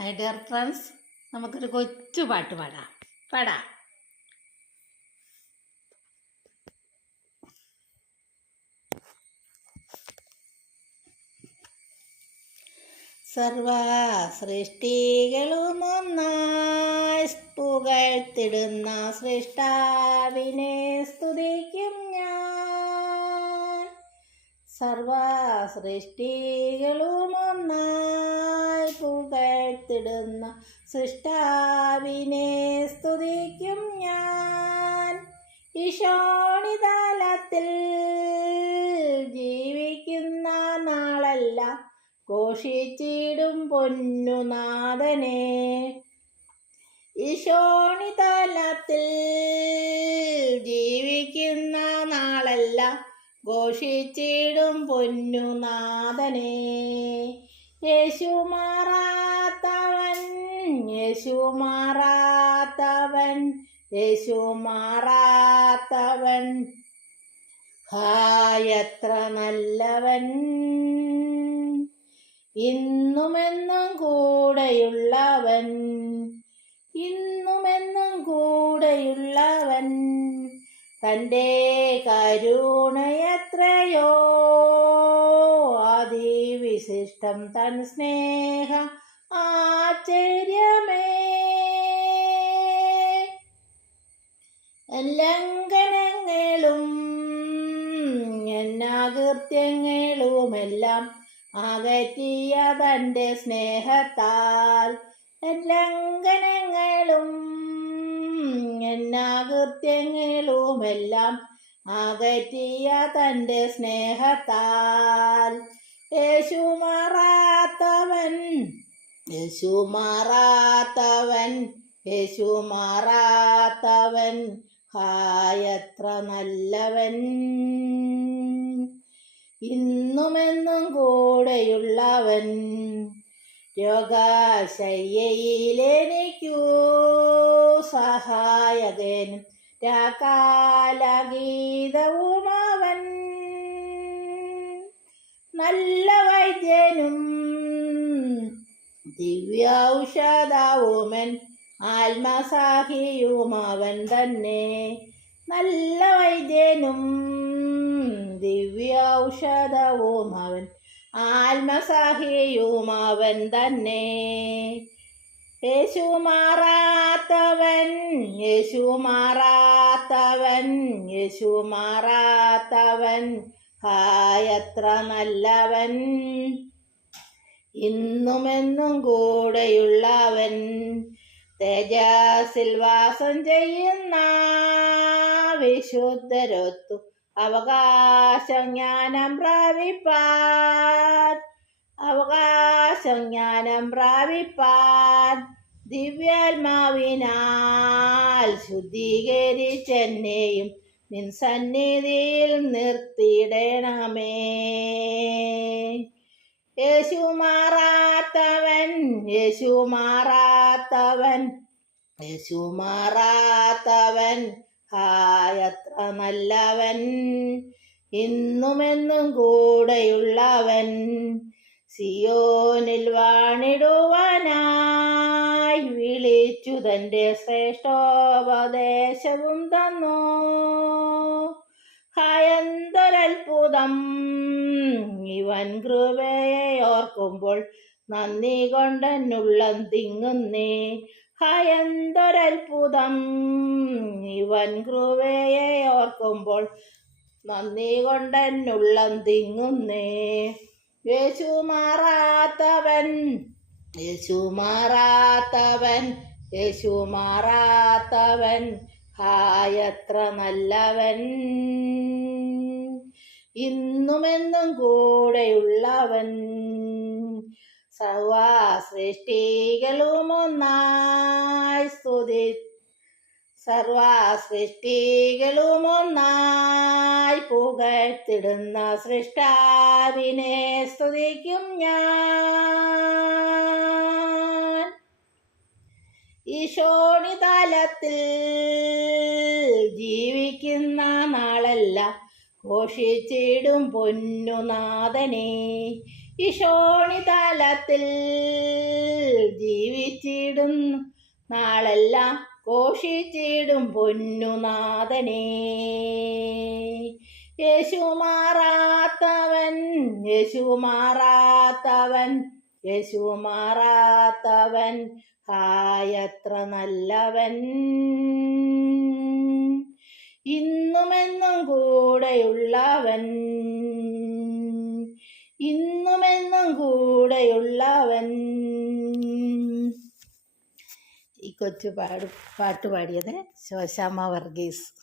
My dear friends, നമുക്കൊരു കൊച്ചു പാട്ട് പാടാം. സർവ സൃഷ്ടികളും ഒന്നായി പുകഴ്ത്തിടുന്ന സൃഷ്ടാവിനെ സ്തുതിക്കും ഞാൻ. സർവ സൃഷ്ടികളും ഒന്നായി പുകഴ്ത്തിടുന്ന സൃഷ്ടാവിനെ സ്തുതിക്കും ഞാൻ. ഈശോണിതലത്തിൽ ജീവിക്കുന്ന നാളെല്ലാം ഘോഷിച്ചിടും പൊന്നുനാഥനെ. ഈശോണിതലത്തിൽ ജീവിക്കുന്ന നാളെല്ലാം ഘോഷിച്ചിടും പൊന്നുനാഥനെ. യേശു മാറാത്തവൻ, യേശു മാറാത്തവൻ, യേശു മാറാത്തവൻ, ഹായത്ര നല്ലവൻ. ഇന്നുമെന്നും കൂടെയുള്ളവൻ, ഇന്നുമെന്നും കൂടെയുള്ളവൻ. തൻ്റെ കരുണയെത്രയോ അതിവിശിഷ്ടം, തൻ സ്നേഹ ആശ്ചര്യമേ. ലംഘനങ്ങളും എന്നാകൃത്യങ്ങളുമെല്ലാം അകറ്റിയ തൻ്റെ സ്നേഹത്താൽ. ലംഘനങ്ങളും എന്നാകൃത്യങ്ങളുമെല്ലാം അകറ്റിയ തൻ്റെ സ്നേഹത്താൽ. യേശു മാറാത്തവൻ, യേശു മാറാത്തവൻ, യേശു മാറാത്തവൻ, ഹായത്ര നല്ലവൻ. ഇന്നുമെന്നും കൂടെയുള്ളവൻ. രോഗശയ്യയിലെനിക്കു സഹായകനും രാകാലഗീതവുമവൻ. നല്ല വൈദ്യനും ദിവ്യൌഷധവുമൻ, ആത്മസാഖിയുമവൻ തന്നെ. നല്ല വൈദ്യനും ദിവ്യൌഷധവുമവൻ, ആത്മസാഖിയുമവൻ തന്നെ. യേശു മാറാത്തവൻ, യേശു മാറാത്തവൻ, യേശു മാറാത്തവൻ, ഹായത്ര നല്ലവൻ. ഇന്നുമെന്നും കൂടെയുള്ളവൻ. തേജസ്സിൽ വാസം ചെയ്യുന്ന വിശുദ്ധരൊത്തു അവകാശം ജ്ഞാനം പ്രാപിപ്പാൻ, അവകാശം ജ്ഞാനം പ്രാപിപ്പാൻ. ദിവ്യാത്മാവിനാൽ ശുദ്ധീകരിച്ചെന്നെയും നിൻ സന്നിധിയിൽ നിർത്തിയിടണമേ. യേശു മാറാത്തവൻ, യേശു മാറാത്തവൻ, യേശു മാറാത്തവൻ, ഹായത്ര നല്ലവൻ. ഇന്നുമെന്നും കൂടെയുള്ളവൻ. സിയോനിൽ വാണിടുവാനായി വിളിച്ചു തൻ്റെ ശ്രേഷ്ഠോപദേശവും തന്നു. എന്തൊരത്ഭുതം ഇവൻ കൃപയെ ഓർക്കുമ്പോൾ നന്ദി കൊണ്ടെന്നുള്ളം തിങ്ങുന്നേ. എന്തൊരത്ഭുതം ഇവൻ കൃപയെ ഓർക്കുമ്പോൾ നന്ദി കൊണ്ടെന്നുള്ളം തിങ്ങുന്നേ. യേശു മാറാത്തവൻ, യേശു മാറാത്തവൻ, യേശു മാറാത്തവൻ, ഹായത്ര നല്ലവൻ. ഇന്നുമെന്നും കൂടെയുള്ളവൻ. സർവ സൃഷ്ടികളും ഒന്നായി സ്തുതി, സർവ സൃഷ്ടികളും ഒന്നായി പുകഴ്ത്തിടുന്ന സൃഷ്ടാവിനെ സ്തുതിക്കും ഞാൻ. ഈശോണിതലത്തിൽ ജീവിക്കുന്ന നാളെല്ലാം ഘോഷിച്ചിടും പൊന്നുനാഥനെ. ഈ ശോണിതലത്തിൽ ജീവിച്ചിടും നാളെല്ലാം ഘോഷിച്ചിടും പൊന്നുനാഥനേ. യേശു മാറാത്തവൻ, യേശു മാറാത്തവൻ, യേശു മാറാത്തവൻ, ഹായത്ര നല്ലവൻ. ഇന്നുമെന്നും കൂടെയുള്ളവൻ, ഇന്നുമെന്നും കൂടെയുള്ളവൻ. ഈ കൊച്ചു പാട്ട് പാടിയത് ശോശാമ്മ വർഗീസ്.